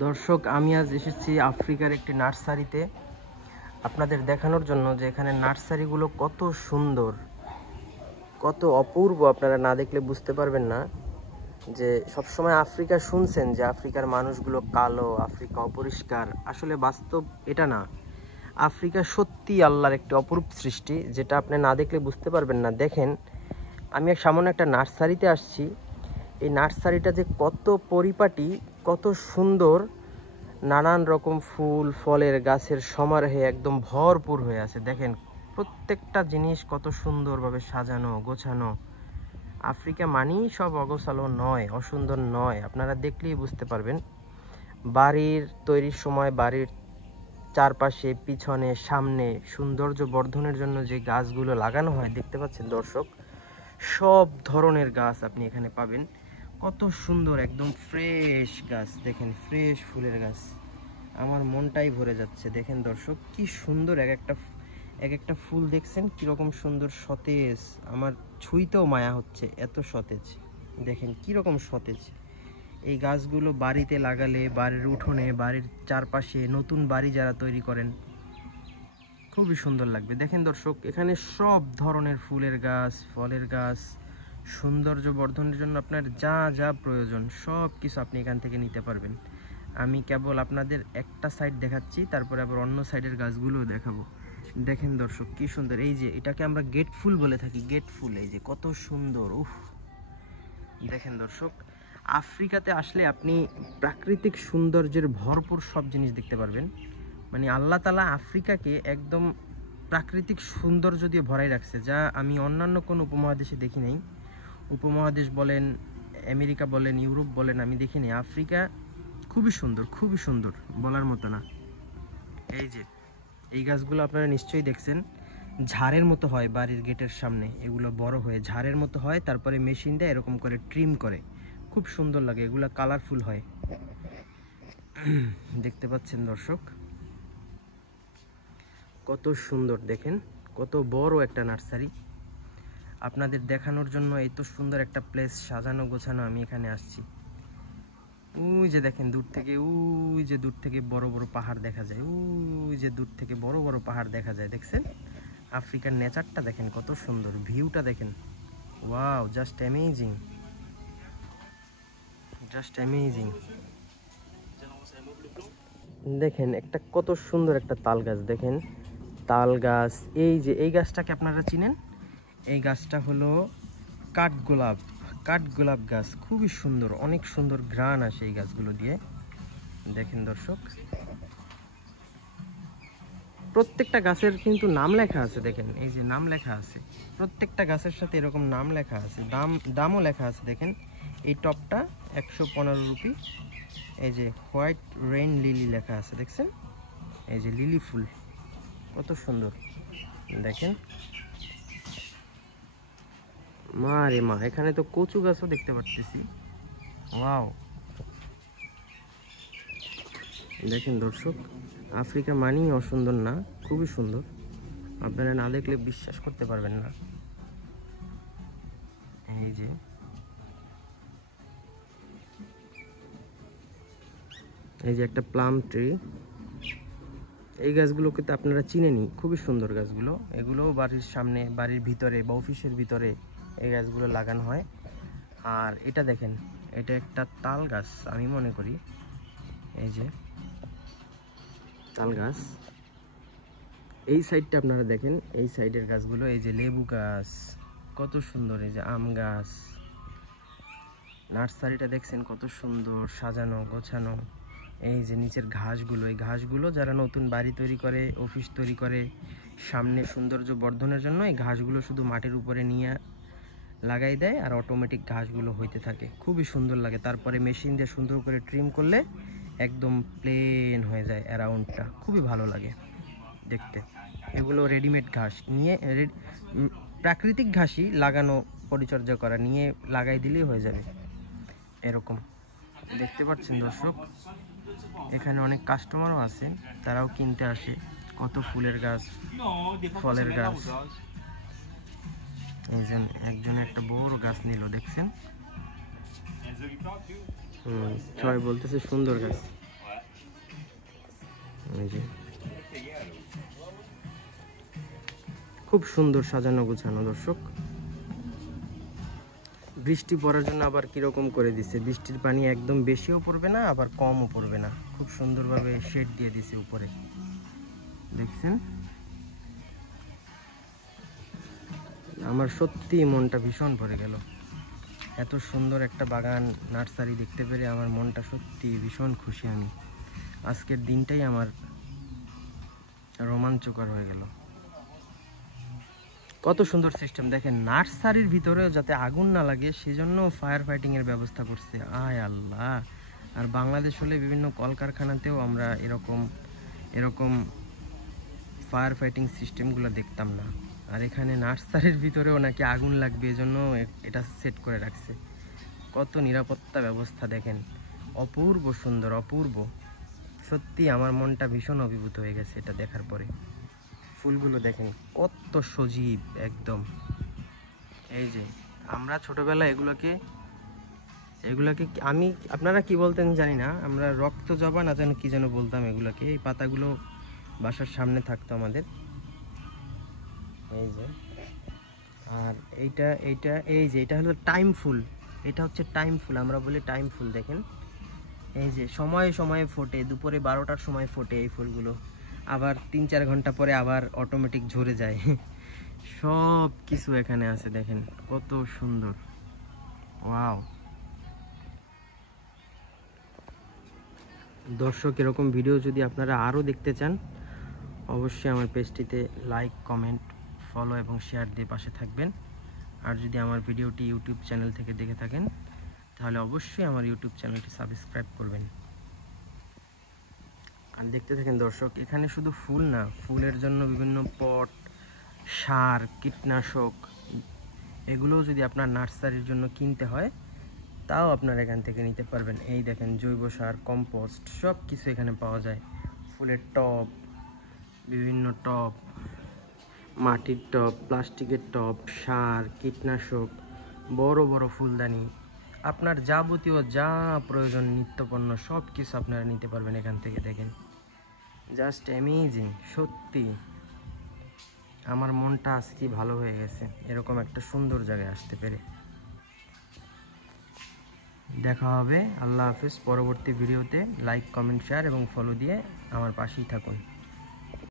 দর্শক, আমি আজ এসেছি আফ্রিকার একটি নার্সারিতে আপনাদের দেখানোর জন্য যে এখানে নার্সারিগুলো কত সুন্দর, কত অপূর্ব। আপনারা না দেখলে বুঝতে পারবেন না যে সবসময় আফ্রিকা শুনছেন যে আফ্রিকার মানুষগুলো কালো, আফ্রিকা অপরিষ্কার। আসলে বাস্তব এটা না। আফ্রিকা সত্যি আল্লাহর একটি অপরূপ সৃষ্টি, যেটা আপনি না দেখলে বুঝতে পারবেন না। দেখেন, আমি সামান্য একটা নার্সারিতে আসছি। এই নার্সারিটা যে কত পরিপাটি, কত সুন্দর, নানান রকম ফুল ফলের গাছের সমারোহে একদম ভরপুর হয়ে আছে। দেখেন, প্রত্যেকটা জিনিস কত সুন্দরভাবে সাজানো গোছানো। আফ্রিকা মানেই সব অগোছালো নয়, অসুন্দর নয়। আপনারা দেখলেই বুঝতে পারবেন। বাড়ির তৈরির সময় বাড়ির চারপাশে, পিছনে, সামনে সৌন্দর্য বর্ধনের জন্য যে গাছগুলো লাগানো হয়, দেখতে পাচ্ছেন দর্শক, সব ধরনের গাছ আপনি এখানে পাবেন। কত সুন্দর, একদম ফ্রেশ গাছ। দেখেন, ফ্রেশ ফুলের গাছ। আমার মনটাই ভরে যাচ্ছে। দেখেন দর্শক, কি সুন্দর এক একটা ফুল। দেখছেন কীরকম সুন্দর, সতেজ। আমার ছুঁইতেও মায়া হচ্ছে, এত সতেজ। দেখেন কীরকম সতেজ। এই গাছগুলো বাড়িতে লাগালে, বাড়ির উঠোনে, বাড়ির চারপাশে, নতুন বাড়ি যারা তৈরি করেন, খুবই সুন্দর লাগবে। দেখেন দর্শক, এখানে সব ধরনের ফুলের গাছ, ফলের গাছ, সৌন্দর্য বর্ধনের জন্য আপনার যা যা প্রয়োজন সব কিছু আপনি এখান থেকে নিতে পারবেন। আমি কেবল আপনাদের একটা সাইড দেখাচ্ছি, তারপরে আবার অন্য সাইডের গাছগুলোও দেখাবো। দেখেন দর্শক, কি সুন্দর। এই যে এটাকে আমরা গেট ফুল বলে থাকি, গেট ফুল। এই যে কত সুন্দর। উফ, দেখেন দর্শক, আফ্রিকাতে আসলে আপনি প্রাকৃতিক সৌন্দর্যের ভরপুর সব জিনিস দেখতে পারবেন। মানে আল্লাহ তাআলা আফ্রিকাকে একদম প্রাকৃতিক সৌন্দর্য দিয়ে ভরাই রাখছে, যা আমি অন্যান্য কোনো উপমহাদেশে দেখি নাই। উপমহাদেশ বলেন, আমেরিকা বলেন, ইউরোপ বলেন, আমি দেখিনি। আফ্রিকা খুবই সুন্দর, খুবই সুন্দর, বলার মতো না। এই যে এই গাছগুলো আপনারা নিশ্চয়ই দেখছেন, ঝাড়ের মতো হয় বাড়ির গেটের সামনে। এগুলো বড় হয়ে ঝাড়ের মতো হয়, তারপরে মেশিন দিয়ে এরকম করে ট্রিম করে, খুব সুন্দর লাগে। এগুলো কালারফুল হয়। দেখতে পাচ্ছেন দর্শক, কত সুন্দর। দেখেন, কত বড় একটা নার্সারি। আপনাদের দেখানোর জন্য এত সুন্দর একটা প্লেস সাজানো গোছানো আমি এখানে আসছি। ওই যে দেখেন দূর থেকে, ওই যে দূর থেকে বড় বড় পাহাড় দেখা যায়। ওই যে দূর থেকে বড় বড় পাহাড় দেখা যায়। দেখছেন, আফ্রিকার নেচারটা দেখেন কত সুন্দর, ভিউটা দেখেন। Wow, just amazing, just amazing. দেখেন একটা কত সুন্দর একটা তাল গাছ। দেখেন তাল গাছ। এই যে এই গাছটাকে আপনারা চিনেন, এই গাছটা হলো কাঠগোলাপ। কাঠগোলাপ গাছ খুবই সুন্দর, অনেক সুন্দর ঘ্রাণ আসে এই গাছগুলো দিয়ে। দেখেন দর্শক, প্রত্যেকটা গাছের কিন্তু নাম লেখা আছে। দেখেন, এই যে নাম লেখা আছে, প্রত্যেকটা গাছের সাথে এরকম নাম লেখা আছে, দামও লেখা আছে। দেখেন, এই টপটা 115 রুপি। এই যে হোয়াইট রেইন লিলি লেখা আছে, দেখছেন? এই যে লিলি ফুল, কত সুন্দর। দেখেন, মা রে মা, এখানে তো কচু গাছও দেখতে পাচ্ছি। ওয়াও, দেখেন দর্শক, আফ্রিকা মানেই অসুন্দর না, খুবই সুন্দর। আপনারা না দেখলে বিশ্বাস করতে পারবেন না। এই যে একটা প্লাম ট্রি। এই গাছগুলোকে তো আপনারা চিনেনই, খুবই সুন্দর গাছগুলো। এগুলো বাড়ির সামনে, বাড়ির ভিতরে বা অফিসের ভিতরে এই গাছগুলো লাগানো হয়। আর এটা দেখেন, এটা একটা তাল গাছ আমি মনে করি। এই যে তাল গাছ। এই সাইডটা আপনারা দেখেন, এই সাইডের গাছগুলো, এই যে লেবু গাছ, কত সুন্দর। এই যে আম গাছ। নার্সারিটা দেখছেন কত সুন্দর সাজানো গোছানো। এই যে নিচের ঘাসগুলো, এই ঘাসগুলো যারা নতুন বাড়ি তৈরি করে, অফিস তৈরি করে, সামনে সৌন্দর্য বর্ধনের জন্য এই ঘাসগুলো শুধু মাটির উপরে নিয়ে লাগাই দেয়, আর অটোমেটিক ঘাসগুলো হইতে থাকে, খুবই সুন্দর লাগে। তারপরে মেশিন দিয়ে সুন্দর করে ট্রিম করলে একদম প্লেন হয়ে যায় অ্যারাউন্ডটা, খুবই ভালো লাগে দেখতে। এগুলো রেডিমেড ঘাস নিয়ে, প্রাকৃতিক ঘাসই লাগানো, পরিচর্যা করা, নিয়ে লাগাই দিলেই হয়ে যাবে এরকম। দেখতে পাচ্ছেন দর্শক, এখানে অনেক কাস্টমারও আছে, তারাও কিনতে আসে। কত ফুলের গাছ, ফলের গাছ। এই যে একজন একটা বড় গাছ নিল, দেখছেন? সবাই বলতেছে সুন্দর গাছ। এই যে খুব সুন্দর সাজানো গোছানো দর্শক। বৃষ্টি পড়ার জন্য আবার কিরকম করে দিছে, বৃষ্টির পানি একদম বেশিও পড়বে না আবার কমও পড়বে না, খুব সুন্দরভাবে শেড দিয়ে দিছে উপরে, দেখছেন। আমার সত্যি মনটা ভীষণ ভরে গেল, এত সুন্দর একটা বাগান নার্সারি দেখতে পেরে আমার মনটা সত্যি ভীষণ খুশি। আমি আজকের দিনটাই আমার রোমাঞ্চকর হয়ে গেল। কত সুন্দর সিস্টেম দেখেন, নার্সারির ভিতরেও যাতে আগুন না লাগে সেজন্য ফায়ার ফাইটিংয়ের ব্যবস্থা করছে। আয় আল্লাহ! আর বাংলাদেশ হলে বিভিন্ন কলকারখানাতেও আমরা এরকম ফায়ার ফাইটিং সিস্টেমগুলো দেখতাম না, আর এখানে নার্সারির ভিতরেও নাকি আগুন লাগবে এজন্য এটা সেট করে রাখছে। কত নিরাপত্তা ব্যবস্থা দেখেন, অপূর্ব সুন্দর, অপূর্ব। সত্যি আমার মনটা ভীষণ অভিভূত হয়ে গেছে এটা দেখার পরে। ফুলগুলো দেখেন কত সজীব একদম। এই যে আমরা ছোটবেলায় এগুলোকে আমি, আপনারা কি বলতেন জানি না, আমরা রক্ত জবা না যেন কি যেন বলতাম এগুলোকে। এই পাতাগুলো বাসার সামনে থাকতো আমাদের। এই যে, আর এই যে এটা হলো টাইম ফুল, এটা হচ্ছে টাইম ফুল, আমরা বলি টাইম ফুল। দেখেন এই যে সময়ে সময়ে ফোটে, দুপুরে 12টার সময় ফোটে এই ফুলগুলো, আবার 3-4 ঘন্টা পরে আবার অটোমেটিক ঝরে যায়। সব কিছু এখানে আছে দেখেন কত সুন্দর। ওয়াও! দর্শক, এরকম ভিডিও যদি আপনারা আরও দেখতে চান অবশ্যই আমার পেজটিতে লাইক, কমেন্ট, ফলো এবং শেয়ার দিয়ে পাশে থাকবেন। আর যদি আমার ভিডিওটি ইউটিউব চ্যানেল থেকে দেখে থাকেন তাহলে অবশ্যই আমার ইউটিউব চ্যানেলটি সাবস্ক্রাইব করবেন। আর দেখতে থাকেন দর্শক, এখানে শুধু ফুল না, ফুলের জন্য বিভিন্ন পট, সার, কীটনাশক এগুলোও যদি আপনার নার্সারির জন্য কিনতে হয় তাও আপনারা এখান থেকে নিতে পারবেন। এই দেখেন জৈব সার, কম্পোস্ট সব কিছু এখানে পাওয়া যায়। ফুলের টব, বিভিন্ন টব, মাটির টব, প্লাস্টিকের টব, সার, কীটনাশক, বড় বড় ফুলদানি, আপনার যাবতীয় যা প্রয়োজন নিত্যপণ্য সব কিছু আপনারা নিতে পারবেন এখান থেকে। দেখেন জাস্ট অ্যামেজিং, সত্যি আমার মনটা আজকে ভালো হয়ে গেছে এরকম একটা সুন্দর জায়গায় আসতে পেরে। দেখা হবে, আল্লাহ হাফেজ। পরবর্তী ভিডিওতে লাইক, কমেন্ট, শেয়ার এবং ফলো দিয়ে আমার পাশেই থাকুন।